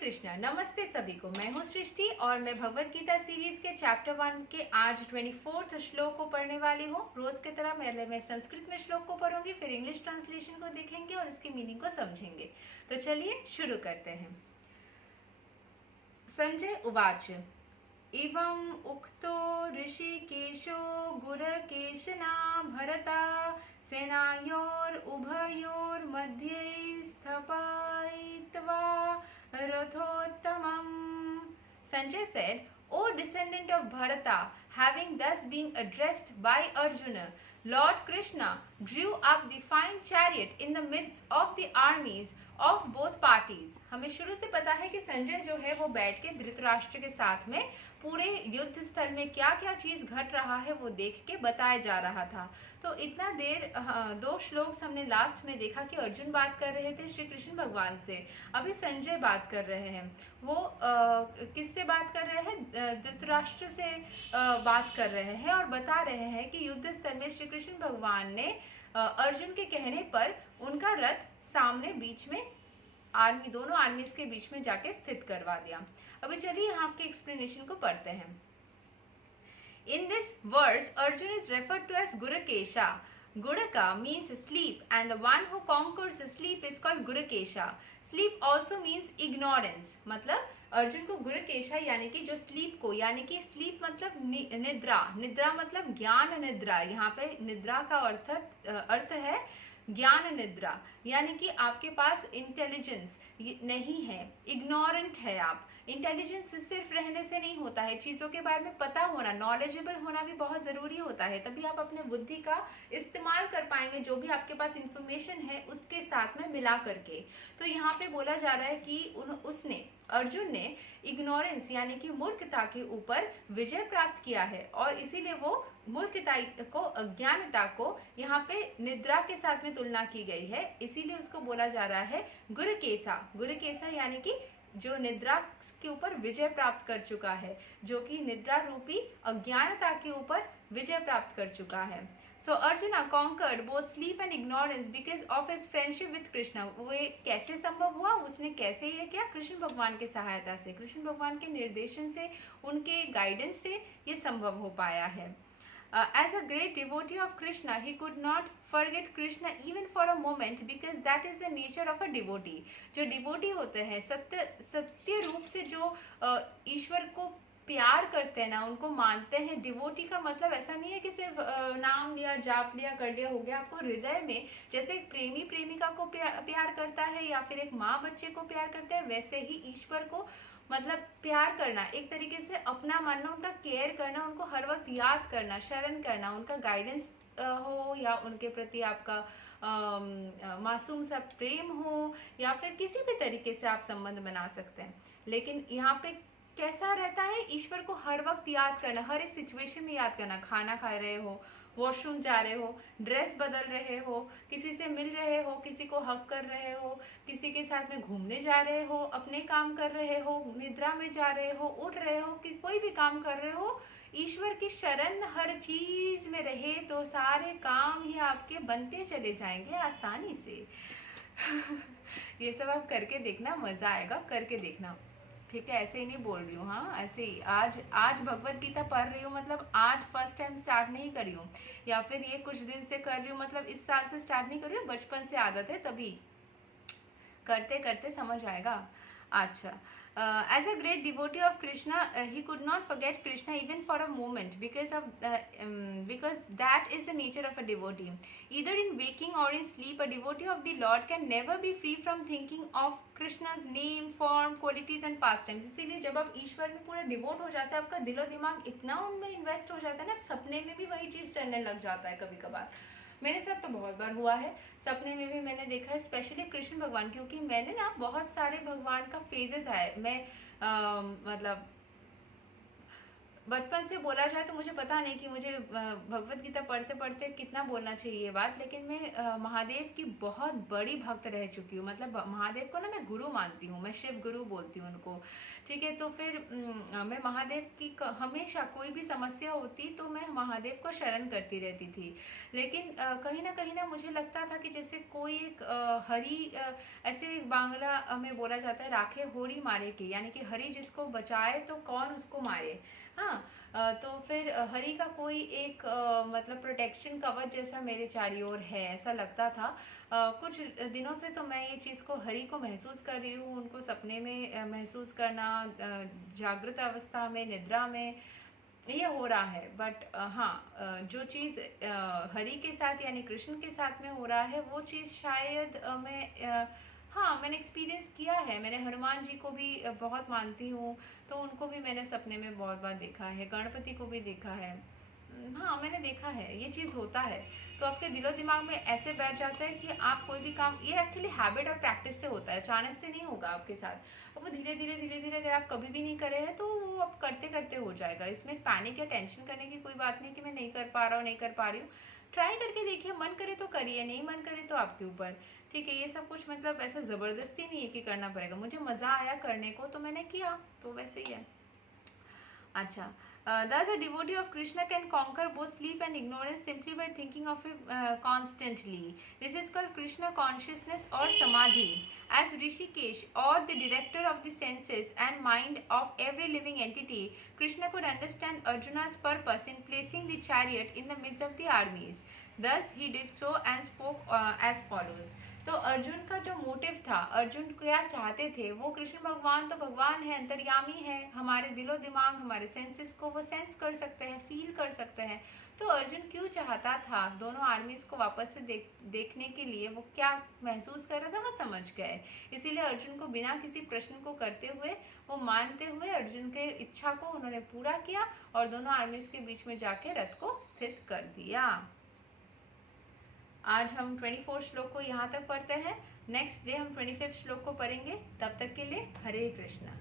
कृष्णा। नमस्ते सभी को। मैं हूँ सृष्टि और मैं भगवत गीता सीरीज के चैप्टर 1 के आज 24th श्लोक को पढ़ने वाली हूँ। रोज की तरह पहले मैं संस्कृत में श्लोक को पढ़ूंगी, फिर इंग्लिश ट्रांसलेशन को देखेंगे और इसकी मीनिंग को समझेंगे। तो चलिए शुरू करते हैं। संजय उवाच इवम् उक्तो ऋषिकेशो गुरकेशना भरता सेनायोरुभयोर्मध्ये स्थपयित्वा रथोत्तमम्. Sanjay said, O descendant of Bharata, having thus been addressed by Arjuna, Lord Krishna drew up the fine chariot in the midst of the armies of both parties. हमें शुरू से पता है कि संजय जो है वो बैठ के धृतराष्ट्र के साथ में पूरे युद्ध स्थल में क्या क्या चीज घट रहा है वो देख के बताया जा रहा था। तो इतना देर दो श्लोक हमने लास्ट में देखा कि अर्जुन बात कर रहे थे श्री कृष्ण भगवान से, अभी संजय बात कर रहे हैं। वो किससे बात कर रहे हैं? धृतराष्ट्र से बात कर रहे हैं और बता रहे हैं कि युद्ध स्थल में श्री कृष्ण भगवान ने अर्जुन के कहने पर उनका रथ सामने बीच में दोनों आर्मीज के बीच में जाके स्थित करवा दिया। अभी चलिए यहाँ के एक्सप्लेनेशन को पढ़ते हैं। In this verse, Arjun is referred to as Gurakesha. Guraka means sleep, and the one who conquers sleep is called Gurakesha. Sleep also means ignorance. मतलब अर्जुन को गुरकेशा यानी कि जो स्लीप को, यानी कि स्लीप मतलब निद्रा, निद्रा मतलब ज्ञान निद्रा। यहाँ पे निद्रा का अर्थ है ज्ञान निद्रा, यानी कि आपके पास इंटेलिजेंस नहीं है, इग्नोरेंट है आप। इंटेलिजेंस सिर्फ रहने से नहीं होता है, चीज़ों के बारे में पता होना, नॉलेजेबल होना भी बहुत ज़रूरी होता है, तभी आप अपने बुद्धि का इस्तेमाल कर पाएंगे जो भी आपके पास इंफॉर्मेशन है उसके साथ में मिला करके। तो यहाँ पे बोला जा रहा है कि अर्जुन ने इग्नोरेंस यानी कि मूर्खता के ऊपर विजय प्राप्त किया है और इसीलिए वो मूर्खता को, अज्ञानता को यहाँ पे निद्रा के साथ में तुलना की गई है, इसीलिए उसको बोला जा रहा है गुरकेशा। गुरकेशा यानी कि जो निद्रा के ऊपर विजय प्राप्त कर चुका है, जो कि निद्रा रूपी अज्ञानता के ऊपर विजय प्राप्त कर चुका है। So Arjuna conquered both sleep and ignorance because of his friendship with Krishna. वो कैसे संभव हुआ? उसने कैसे ये किया? कृष्ण भगवान की सहायता से, कृष्ण भगवान के निर्देशन से, उनके गाइडेंस से ये संभव हो पाया है। As a great devotee of Krishna, he could not forget Krishna even for a moment because that is the nature of a devotee. जो devotee होते हैं, सत्य रूप से जो ईश्वर को प्यार करते हैं ना, उनको मानते हैं। डिवोटी का मतलब ऐसा नहीं है कि सिर्फ नाम लिया, जाप लिया, कर लिया, हो गया। आपको हृदय में जैसे एक प्रेमी प्रेमिका को प्यार करता है या फिर एक माँ बच्चे को प्यार करता है, वैसे ही ईश्वर को मतलब प्यार करना, एक तरीके से अपना मानना, उनका केयर करना, उनको हर वक्त याद करना, शरण करना, उनका गाइडेंस हो या उनके प्रति आपका मासूम सा प्रेम हो या फिर किसी भी तरीके से आप संबंध बना सकते हैं। लेकिन यहाँ पे कैसा रहता है? ईश्वर को हर वक्त याद करना, हर एक सिचुएशन में याद करना। खाना खा रहे हो, वॉशरूम जा रहे हो, ड्रेस बदल रहे हो, किसी से मिल रहे हो, किसी को हक कर रहे हो, किसी के साथ में घूमने जा रहे हो, अपने काम कर रहे हो, निद्रा में जा रहे हो, उठ रहे हो, कि कोई भी काम कर रहे हो, ईश्वर की शरण हर चीज में रहे तो सारे काम ही आपके बनते चले जाएंगे आसानी से। ये सब आप करके देखना, मजा आएगा, करके देखना। ठीक है, ऐसे ही नहीं बोल रही हूँ, हाँ ऐसे ही। आज भगवत गीता पढ़ रही हूँ मतलब आज फर्स्ट टाइम स्टार्ट नहीं करी हूँ, या फिर ये कुछ दिन से कर रही हूँ, मतलब इस साल से स्टार्ट नहीं करी हूँ, बचपन से आदत है, तभी करते करते समझ आएगा। अच्छा, as a great devotee of Krishna, he could not forget Krishna even for a moment because that is the nature of a devotee. Either in waking or in sleep, a devotee of the Lord can never be free from thinking of Krishna's name, form, qualities and pastimes. इसीलिए जब आप ईश्वर में पूरा devote हो जाते हैं, आपका दिलो दिमाग इतना उनमें इन्वेस्ट हो जाता है ना, सपने में भी वही चीज़ चलने लग जाता है कभी कभार। मेरे साथ तो बहुत बार हुआ है, सपने में भी मैंने देखा है, स्पेशली कृष्ण भगवान, क्योंकि मैंने ना बहुत सारे भगवान का फेजेस आए। मैं मतलब बचपन से बोला जाए तो मुझे पता नहीं कि मुझे भगवत गीता पढ़ते पढ़ते कितना बोलना चाहिए ये बात, लेकिन मैं महादेव की बहुत बड़ी भक्त रह चुकी हूँ। मतलब महादेव को ना मैं गुरु मानती हूँ, मैं शिव गुरु बोलती हूँ उनको। ठीक है, तो फिर मैं महादेव की हमेशा कोई भी समस्या होती तो मैं महादेव को शरण करती रहती थी। लेकिन कहीं ना मुझे लगता था कि जैसे कोई एक ऐसे बांग्ला में बोला जाता है, राखे होरी मारे के, यानी कि हरि जिसको बचाए तो कौन उसको मारे। हाँ, तो फिर हरि का कोई एक मतलब प्रोटेक्शन कवच जैसा मेरे चारों ओर है, ऐसा लगता था। कुछ दिनों से तो मैं ये चीज़ को, हरि को महसूस कर रही हूँ, उनको सपने में महसूस करना, जागृत अवस्था में, निद्रा में, ये हो रहा है। बट हाँ, जो चीज़ हरि के साथ यानी कृष्ण के साथ में हो रहा है वो चीज़ शायद हाँ, मैंने एक्सपीरियंस किया है। मैंने हनुमान जी को भी बहुत मानती हूँ, तो उनको भी मैंने सपने में बहुत बार देखा है, गणपति को भी देखा है। हाँ, मैंने देखा है ये चीज़ होता है। तो आपके दिलो दिमाग में ऐसे बैठ जाता है कि आप कोई भी काम, ये एक्चुअली हैबिट और प्रैक्टिस से होता है, अचानक से नहीं होगा आपके साथ। और वो धीरे धीरे अगर आप कभी भी नहीं करे हैं तो वो आप करते करते हो जाएगा। इसमें पैनिक या टेंशन करने की कोई बात नहीं कि मैं नहीं कर पा रहा हूँ, नहीं कर पा रही हूँ। ट्राई करके देखिए, मन करे तो करिए, नहीं मन करे तो आपके ऊपर। ठीक है, ये सब कुछ मतलब ऐसा ज़बरदस्ती नहीं है कि करना पड़ेगा। मुझे मज़ा आया करने को तो मैंने किया, तो वैसे ही है। अच्छा, thus a devotee of Krishna can conquer both sleep and ignorance simply by thinking of him constantly. This is called Krishna consciousness or samadhi. As Rishikesh, or the director of the senses and mind of every living entity, Krishna could understand Arjuna's purpose in placing the chariot in the midst of the armies. Thus he did so and spoke as follows. तो अर्जुन का जो motive था, अर्जुन क्या चाहते थे, वो कृष्ण भगवान तो भगवान है, अंतर्यामी है, हमारे दिलो दिमाग, हमारे सेंसेस को वो सेंस कर सकते हैं, फील कर सकते हैं। तो अर्जुन क्यों चाहता था दोनों आर्मीज को वापस से देखने के लिए, वो क्या महसूस कर रहा था वो समझ गए। इसीलिए अर्जुन को बिना किसी प्रश्न को करते हुए, वो मानते हुए अर्जुन के इच्छा को उन्होंने पूरा किया और दोनों आर्मीज के बीच में जाके रथ को स्थित कर दिया। आज हम 24 श्लोक को यहाँ तक पढ़ते हैं। नेक्स्ट डे हम 25 श्लोक को पढ़ेंगे। तब तक के लिए हरे कृष्णा।